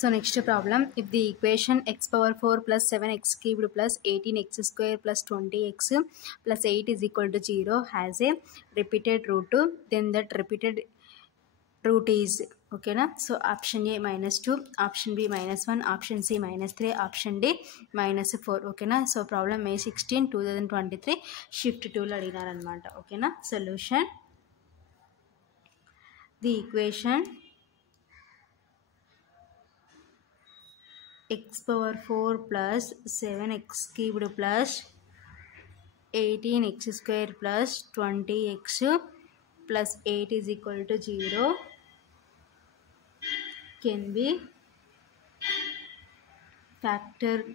So next problem, if the equation x power 4 plus 7x cubed plus 18x square plus 20x plus 8 is equal to 0 has a repeated root, then that repeated root is okay na. So option A -2, option B -1, option C -3, option D -4 okay na. So problem May 16 2023 shift 2 lo అడిగినారు అన్నమాట okay na. Solution, the equation x power 4 plus 7x cubed plus 18x square plus 20x plus 8 is equal to 0 can be factored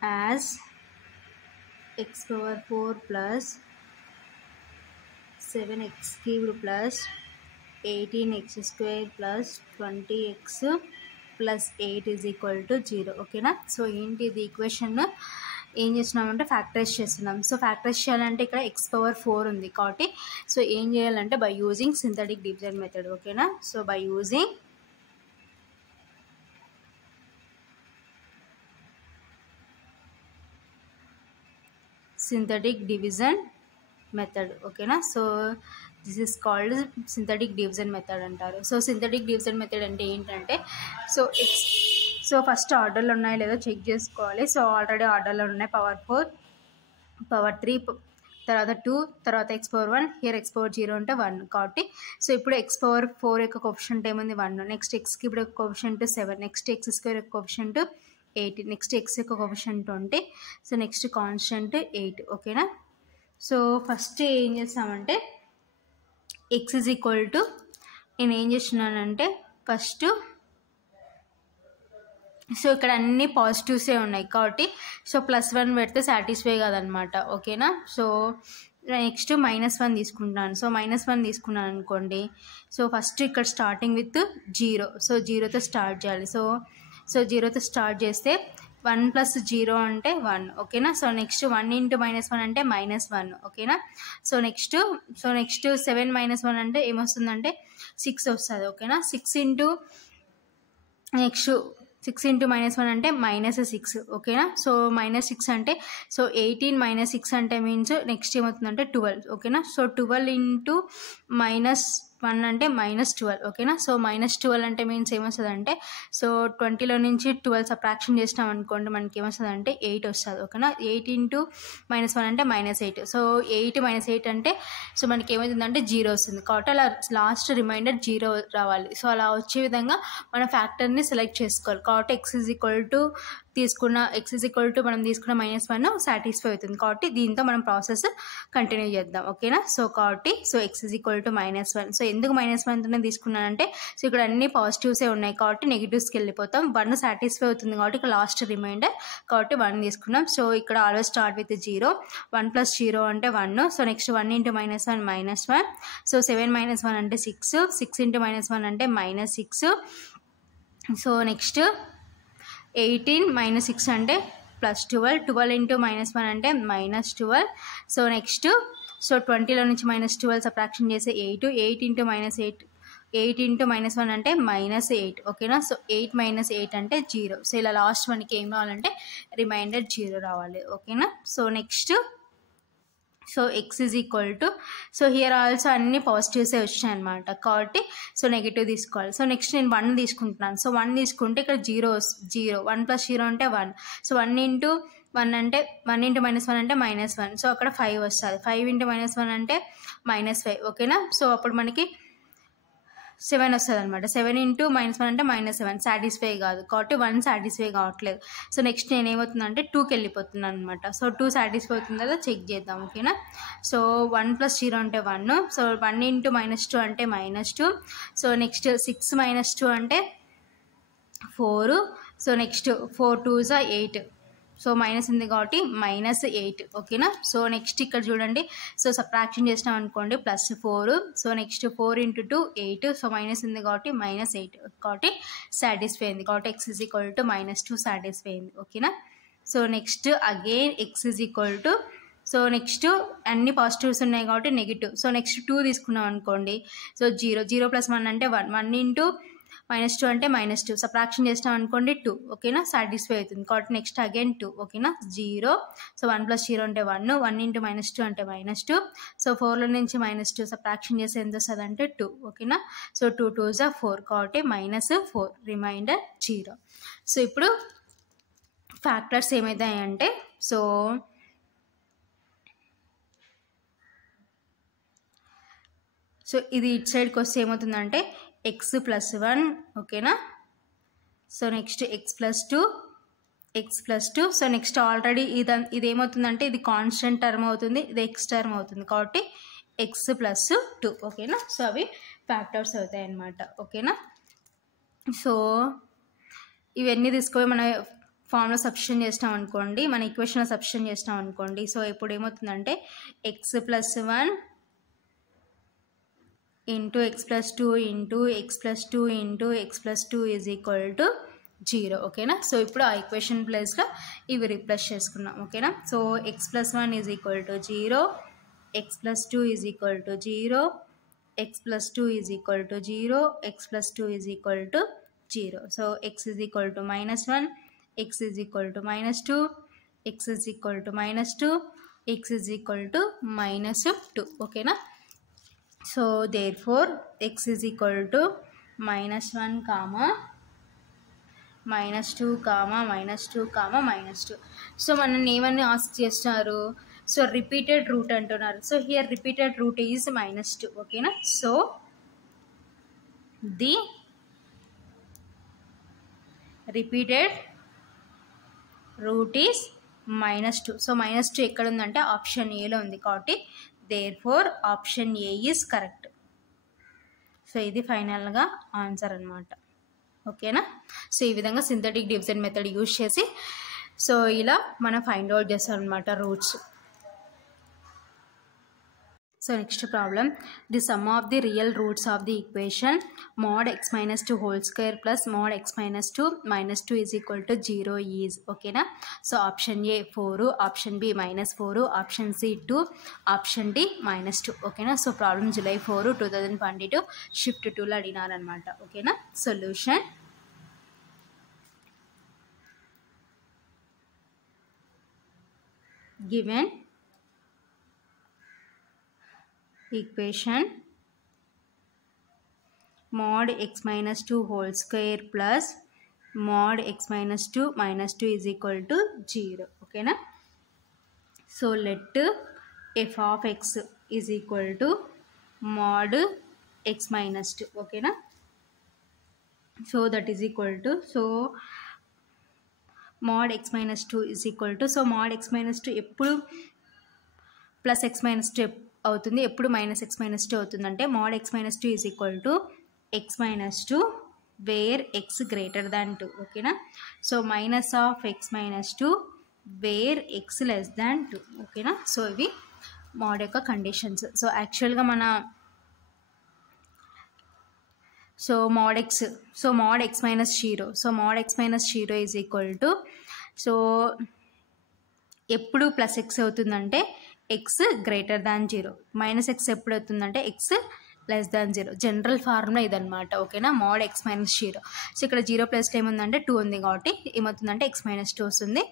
as x power 4 plus 7x cubed plus 18x square plus 20x plus 8 is equal to 0 ఓకేనా. So ఏంటి ఇది equation ఏం చేస్తున్నామంటే factorise చేస్తున్నాం. So factorise చేయాలంటే ఇక్కడ X power 4 ఉంది కాబట్టి సో ఏం చేయాలంటే by using synthetic division method ఓకేనా. So by using synthetic division method ఓకేనా. So this is called synthetic division method అంటారు. సో సింథటిక్ డివిజన్ మెథడ్ అంటే ఏంటంటే సో ఫస్ట్ ఆర్డర్లో ఉన్నాయో లేదో చెక్ చేసుకోవాలి. సో ఆల్రెడీ ఆర్డర్లో ఉన్నాయి పవర్ 4 పవర్ 3 తర్వాత 2 తర్వాత x power 1 here x power 0 అంటే 1 కాబట్టి సో ఇప్పుడు x పవర్ 4 యొక్క కోఎఫిషియంట్ ఏముంది 1, నెక్స్ట్ x క్యూబ్ యొక్క కోఎఫిషియంట్ 7, నెక్స్ట్ x స్క్వేర్ యొక్క కోఎఫిషియంట్ 8, నెక్స్ట్ x యొక్క కోఎఫిషియంట్ 20, సో నెక్స్ట్ కాన్స్టెంట్ 8 ఓకేనా. సో ఫస్ట్ ఏం చేస్తామంటే x ఈజ్ ఈక్వల్ టు నేను ఏం చేస్తున్నానంటే ఫస్ట్ సో ఇక్కడ అన్ని పాజిటివ్సే ఉన్నాయి కాబట్టి సో +1 పెడితే సాటిస్ఫై కాదనమాట ఓకేనా. సో నెక్స్ట్ -1 తీసుకుంటాను. సో -1 తీసుకున్నాను అనుకోండి. సో ఫస్ట్ ఇక్కడ స్టార్టింగ్ విత్ 0, సో 0తో స్టార్ట్ చేయాలి. సో 0తో స్టార్ట్ చేస్తే 1 + 0 అంటే 1 ఓకేనా. సో నెక్స్ట్ 1 × -1 అంటే -1 ఓకేనా. సో నెక్స్ట్ 7 - 1 అంటే ఏమొస్తుందంటే 6 వస్తుంది ఓకేనా. 6 × -1 అంటే -6 ఓకేనా. సో -6 అంటే సో 18 - 6 అంటే మీన్స్ నెక్స్ట్ ఏమవుతుందంటే 12 ఓకేనా. సో 12 × -1 అంటే -12 ఓకేనా. సో -12 అంటే మీన్స్ ఏమొస్తుంది సో 20లో నుంచి 12 సబ్ట్రాక్షన్ చేసినాం అనుకోండి మనకి ఏమొస్తుంది అంటే 8 వస్తుంది ఓకేనా. 8 × -1 అంటే -8. సో 8 - 8 అంటే సో మనకి ఏమవుతుందంటే 0 వస్తుంది కాబట్టి అలా లాస్ట్ రిమైండర్ 0 రావాలి. సో అలా వచ్చే విధంగా మన ఫ్యాక్టర్ని సెలెక్ట్ చేసుకోవాలి కాబట్టి x ఈజ్ ఈక్వల్ టు మనం తీసుకున్న -1 సాటిస్ఫై అవుతుంది కాబట్టి దీంతో మనం ప్రాసెస్ కంటిన్యూ చేద్దాం ఓకేనా. సో కాబట్టి so x is equal to -1. So ఎందుకు -1తోనే తీసుకున్నానంటే సో ఇక్కడ అన్ని పాజిటివ్సే ఉన్నాయి కాబట్టి నెగిటివ్స్కి వెళ్ళిపోతాం. 1 సాటిస్ఫై అవుతుంది కాబట్టి ఇక్కడ లాస్ట్ రిమైండర్ కాబట్టి 1 తీసుకున్నాం. సో ఇక్కడ ఆల్వేస్ స్టార్ట్ విత్ 0, 1 + 0 అంటే 1. So next 1 × -1 -1. సో 7 - 1 అంటే 6, 6 × -1 అంటే -6. సో నెక్స్ట్ 18 - 6 అంటే +12, 12 × -1 అంటే -12. సో నెక్స్ట్ సో 20లో నుంచి -12 సబ్ట్రాక్షన్ చేసే 8, 8 × -1 అంటే -8 ఓకేనా. సో 8 - 8 అంటే 0. సో ఇలా లాస్ట్ మనకి ఏం రావాలంటే రిమైండర్ 0 రావాలి ఓకేనా. So next so x is equal to so here also అన్ని పాజిటివ్సే వచ్చాయి అనమాట కాబట్టి సో నెగిటివ్ తీసుకోవాలి. సో నెక్స్ట్ నేను 1 తీసుకుంటున్నాను. సో 1 తీసుకుంటే ఇక్కడ 0, 1 + 0 అంటే 1. సో 1 × 1 అంటే 1 × -1 అంటే -1. సో అక్కడ 5 వస్తుంది. 5 × -1 అంటే -5 ఓకేనా. సో అప్పుడు మనకి 7 వస్తుంది అనమాట. 7 × -1 అంటే -7 సాటిస్ఫై కాదు కాబట్టి 1 సాటిస్ఫై కావట్లేదు. సో నెక్స్ట్ నేను ఏమవుతుందంటే 2కి వెళ్ళిపోతున్నాను అనమాట. సో 2 సాటిస్ఫై అవుతుంది కదా చెక్ చేద్దాం ఓకేనా. సో 1 + 0 అంటే 1. సో 1 × -2 అంటే -2. సో నెక్స్ట్ 6 - 2 అంటే 4. So next 4 × 2 = 8. సో మైనస్ ఉంది కాబట్టి -8 ఓకేనా. సో నెక్స్ట్ ఇక్కడ చూడండి సో సబ్ట్రాక్షన్ చేసినాం అనుకోండి +4. So next 4 × 2 8. సో మైనస్ ఉంది కాబట్టి -8 కాబట్టి సాటిస్ఫై అయింది కాబట్టి x is equal to -2 satisfy అయింది ఓకేనా. So next again x is equal to so next అన్ని పాజిటివ్స్ ఉన్నాయి కాబట్టి నెగిటివ్. సో నెక్స్ట్ 2 తీసుకున్నాం అనుకోండి. సో 0 + 1 అంటే 1. 1 × -2 అంటే -2 సబ్ట్రాక్షన్ చేసినాం అనుకోండి 2 ఓకేనా సాటిస్ఫై అవుతుంది కాబట్టి నెక్స్ట్ అగైన్ 2 ఓకేనా 0 సో 1 + 0 అంటే 1 1 × -2 అంటే -2 సో 4లో నుంచి -2 సబ్ట్రాక్షన్ చేస్తే ఎంత వస్తుంది అంటే 2 ఓకేనా సో 2 2s are 4 కాబట్టి -4 రిమైండర్ 0 సో ఇప్పుడు ఫ్యాక్టర్స్ ఏమవుతాయంటే సో ఇది ఇటు సైడ్కి వస్తే ఏమవుతుందంటే x+1 ఓకేనా so next x+2 x+2 so next already ఇది ఏమవుతుందంటే ఇది కాన్స్టెంట్ టర్మ్ అవుతుంది ఇది x టర్మ్ అవుతుంది కాబట్టి x+2 ఓకేనా సో అవి ఫ్యాక్టర్స్ అవుతాయి అన్నమాట ఓకేనా సో ఇవన్నీ తీసుకొని మన ఫామ్లో సబ్స్టిట్యూషన్ చేసినాం అనుకోండి మన ఈక్వేషన్లో సబ్స్టిట్యూషన్ చేసినాం అనుకోండి సో ఇప్పుడు ఏమవుతుందంటే x+1 into x+2 into x+2 into x+2 is equal to 0 ఓకేనా సో ఇప్పుడు ఆ ఈక్వేషన్ ప్లేస్లో ఇవి రీప్లేస్ చేసుకున్నాం ఓకేనా so x+1 is equal to 0 x+2 is equal to 0 x+2 is equal to 0 x+2 is equal to 0 so x is equal to -1 x is equal to -2 x is equal to -2 x is equal to -2 ఓకేనా so therefore x is equal to -1 comma -2 comma -2 comma -2 so మనల్ని ఏమని ask చేస్తున్నారు so repeated root అంటున్నారు so here repeated root is -2 ఓకేనా so the repeated root is -2 so -2 ఎక్కడ ఉందంటే option ఏలో ఉంది కాబట్టి therefore option A is correct so ఇది ఫైనల్గా ఆన్సర్ అనమాట ఓకేనా సో ఈ విధంగా సింథటిక్ డివిజన్ మెథడ్ యూజ్ చేసి సో ఇలా మనం ఫైండ్ అవుట్ చేస్తాం అనమాట roots so next problem the sum of the real roots of the equation mod x minus 2 whole square plus mod x minus 2 is equal to 0 is ఓకేనా so option A 4 option B -4 option C 2 option D -2 ఓకేనా so problem July 4 2022 shift 2లో అడిగినారనమాట ఓకేనా solution given equation mod x minus 2 whole square plus mod x minus 2 is equal to 0 okay na so let f of x is equal to mod x minus 2 okay na so that is equal to so mod x minus 2 is equal to so mod x minus 2 ఎప్పుడు plus x minus 2 అవుతుంది ఎప్పుడు -x minus 2 అవుతుందంటే mod x minus 2 is equal to x minus 2 where x greater than 2 ఓకేనా so minus of x minus 2 where x less than 2 ఓకేనా so ఇవి mod యొక్క conditions so యాక్చువల్గా మన so mod x minus 0 so mod x minus 0 is equal to so ఎప్పుడు plus x అవుతుందంటే x greater than 0 -x ఎప్పుడు అవుతుందంటే x less than 0 general formula ఇదనమాట ఓకేనా mod x minus 0 సో ఇక్కడ 0 ప్లేస్లో ఏముందంటే 2 ఉంది కాబట్టి ఏమవుతుందంటే x minus 2 వస్తుంది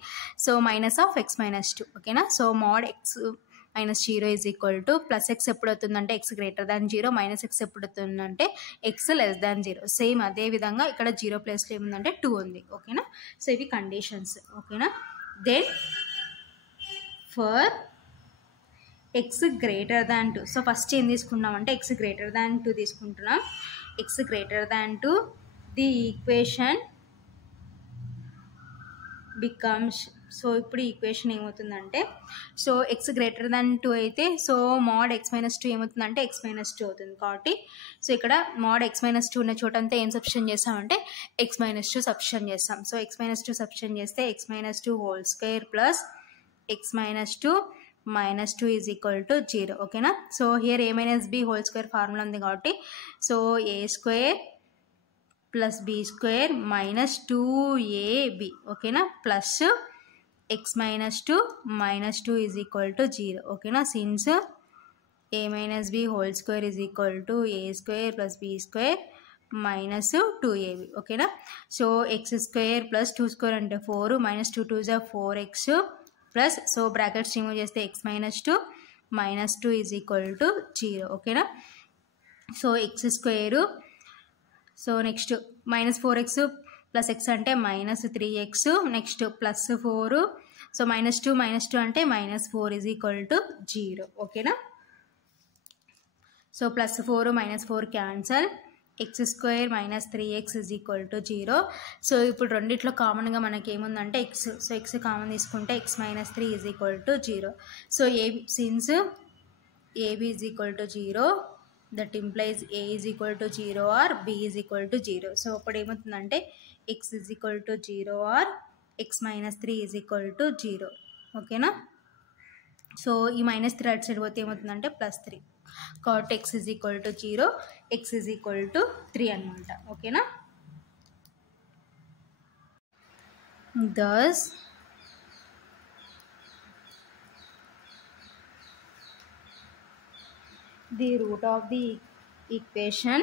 so minus of x minus 2 ఓకేనా so mod x minus 0 is equal to plus x ఎప్పుడు అవుతుందంటే x greater than 0 minus x ఎప్పుడు అవుతుందంటే x లెస్ దాన్ 0 సేమ్ అదే విధంగా ఇక్కడ 0 ప్లేస్లో ఏముందంటే 2 ఉంది ఓకేనా సో ఇవి కండిషన్స్ ఓకేనా then for x greater than 2 so first ఏం తీసుకున్నామంటే x greater than 2 తీసుకుంటున్నాం x greater than 2 the equation becomes so ఇప్పుడు ఈక్వేషన్ ఏమవుతుందంటే సో x greater than 2 అయితే సో mod x minus 2 ఏమవుతుందంటే x minus 2 అవుతుంది కాబట్టి సో ఇక్కడ mod x minus 2 ఉన్న చోటంతా ఏం సబ్స్టిట్యూషన్ చేస్తామంటే x minus 2 సబ్స్టిట్యూషన్ చేస్తాం సో x minus 2 సబ్స్టిట్యూషన్ చేస్తే x minus 2 whole square plus x minus 2 minus 2 is equal to 0 ఓకేనా so here a minus b whole square formula ఉంది కాబట్టి so a square plus b square minus 2ab ఓకేనా plus x minus 2 is equal to 0 ఓకేనా since a minus b whole square is equal to a square plus b square minus 2ab. ఓకేనా. So X square plus 2 square అంటే 4 minus 2 2 జా 4x plus, so brackets remove చేస్తే x minus 2 minus 2 is equal to 0. ఓకేనా. So x square, so next minus 4x plus x అంటే minus 3x, next plus 4, so minus 2 అంటే minus 4 is equal to 0. ఓకేనా. So plus 4 minus 4 cancel, x square minus 3x is equal to 0. So ఇప్పుడు రెండిట్లో కామన్గా మనకి ఏముందంటే x, so x common తీసుకుంటే x minus 3 is equal to 0. So since AB is equal to 0, that implies A is equal to 0 or B is equal to 0. So అప్పుడు ఏమవుతుందంటే x is equal to 0 or x minus 3 is equal to 0. ఓకేనా. So ఈ minus 3 అటు side పోతే ఏమవుతుందంటే plus 3. కాబట్టి X is equal to 0, X is equal to 3 అనమాట. ఓకేనా. thus the root of the equation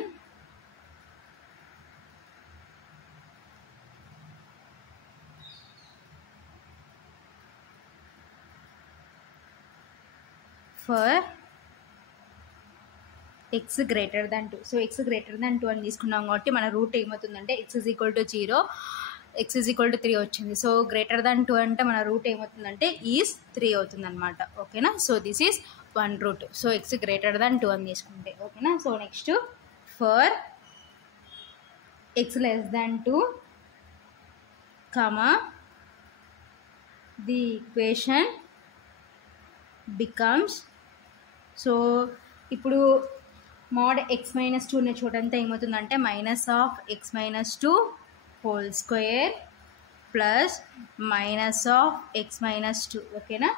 for x greater than 2. So x greater than 2 అని తీసుకున్నాం కాబట్టి మన రూట్ ఏమవుతుందంటే x is equal to 0, x is equal to 3 వచ్చింది. So greater than 2 అంటే మన రూట్ ఏమవుతుందంటే ఈజ్ 3 అవుతుంది అనమాట. ఓకేనా. So this is one root. So x greater than 2 అని తీసుకుంటే. ఓకేనా. So next for x less than 2, the equation becomes, so ఇప్పుడు mod x minus 2 అనే చోటంతా ఏమవుతుందంటే minus of X minus 2 whole square plus minus of X minus 2. ఓకేనా.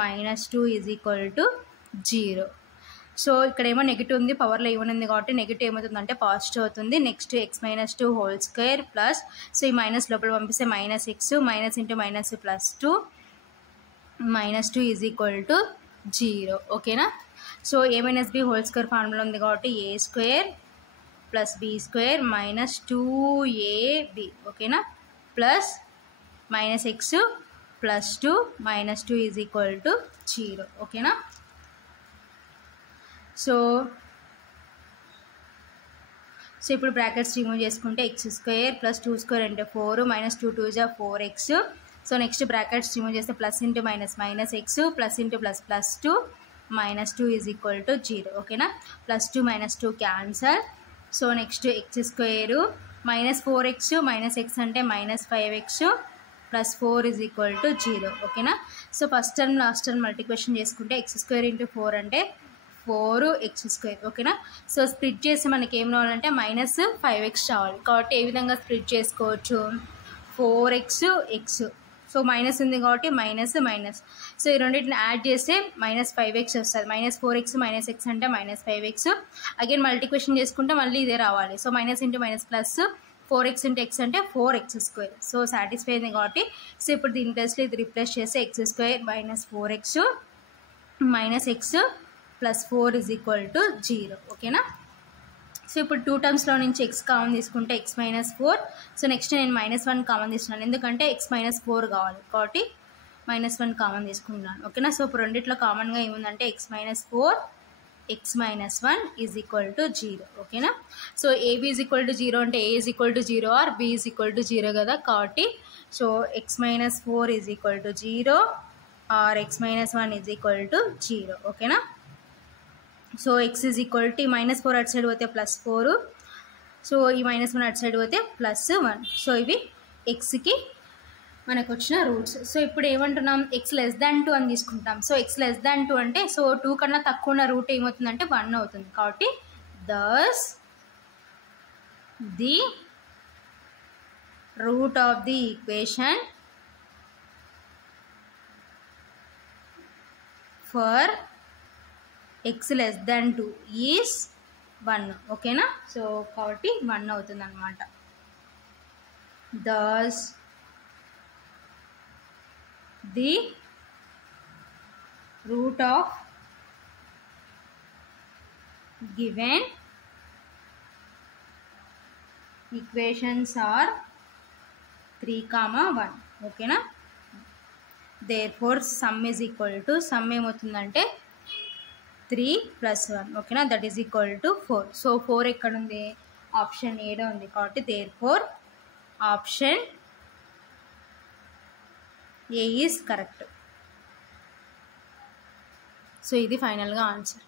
Minus 2 is equal to 0. So ఇక్కడేమో negative ఉంది, పవర్లో ఏమనుంది కాబట్టి నెగిటివ్ ఏమవుతుందంటే పాజిటివ్ అవుతుంది. Next X minus 2 whole square plus, so ఈ మైనస్ లోపల పంపిస్తే minus X, minus into minus plus 2, minus 2 is equal to 0. ఓకేనా. So A minus B whole square formula ఉంది కాబట్టి A square plus B square minus 2ab. ఓకేనా. Plus minus X plus 2 minus 2 is equal to 0. ఓకేనా. So ఇప్పుడు brackets remove చేసుకుంటే X square plus 2 square అంటే 4 minus 2 2 జా 4x. So next brackets remove చేస్తే plus into minus minus X plus into plus plus 2 minus 2 is equal to 0. ఓకేనా. Plus 2 minus 2 cancel. So next X square minus 4x minus X అంటే minus 5x plus 4 is equal to 0. ఓకేనా. So first term last term multiplication చేసుకుంటే X square into 4 అంటే 4x square. ఓకేనా. So split చేసి మనకి ఏం రావాలంటే మైనస్ 5x రావాలి. కాబట్టి ఏ విధంగా స్ప్లిట్ చేసుకోవచ్చు, 4x x, సో మైనస్ ఉంది కాబట్టి మైనస్ మైనస్, సో ఈ రెండింటిని యాడ్ చేస్తే మైనస్ 5x వస్తుంది. మైనస్ 4x మైనస్ ఎక్స్ అంటే మైనస్ 5x. అగైన్ మల్టిప్లికేషన్ చేసుకుంటే మళ్ళీ ఇదే రావాలి. So minus into minus plus 4x into X అంటే 4x స్క్వేర్. సో సాటిస్ఫై అయింది కాబట్టి సో ఇప్పుడు దీని ప్లేస్లో ఇది రిప్లేస్ చేస్తే X square minus 4x minus X plus 4 is equal to 0. ఓకేనా. సో ఇప్పుడు 2 టర్మ్స్లో నుంచి ఎక్స్ కామన్ తీసుకుంటే ఎక్స్ మైనస్ 4. సో నెక్స్ట్ నేను మైనస్ 1 కామన్ తీసుకున్నాను, ఎందుకంటే ఎక్స్ మైనస్ 4 కావాలి కాబట్టి మైనస్ 1 కామన్ తీసుకుంటున్నాను. ఓకేనా. సో ఇప్పుడు రెండిట్లో కామన్గా ఏముందంటే x minus 4, x minus 1 is equal to 0. ఓకేనా. So AB is equal to 0 అంటే A is equal to 0 or B is equal to 0 కదా. కాబట్టి so x minus 4 is equal to 0 or x minus 1 is equal to 0. ఓకేనా. So x is equal to minus 4 అటు side పోతే plus 4, so ఈ minus 1 అటు side పోతే plus 1. So ఇవి ఎక్స్కి మనకు వచ్చిన రూట్స్. సో ఇప్పుడు ఏమంటున్నాం, ఎక్స్ లెస్ దాన్ 2 అని తీసుకుంటాం. సో ఎక్స్ లెస్ దాన్ 2 అంటే సో 2 కన్నా తక్కువ ఉన్న రూట్ ఏమవుతుందంటే 1 అవుతుంది. కాబట్టి thus the root of the equation for x less than 2 is 1. ఓకేనా. సో కాబట్టి 1 అవుతుంది అనమాట. thus the root of given equations are 3, 1 ఓకేనా. Therefore sum is equal to sum ఏమవుతుందంటే 3 + 1 ఓకేనా, that is equal to 4. So 4 ఎక్కడ ఉంది, ఆప్షన్ ఏలో ఉంది. కాబట్టి therefore option A is correct. So ఇది ఫైనల్గా ఆన్సర్.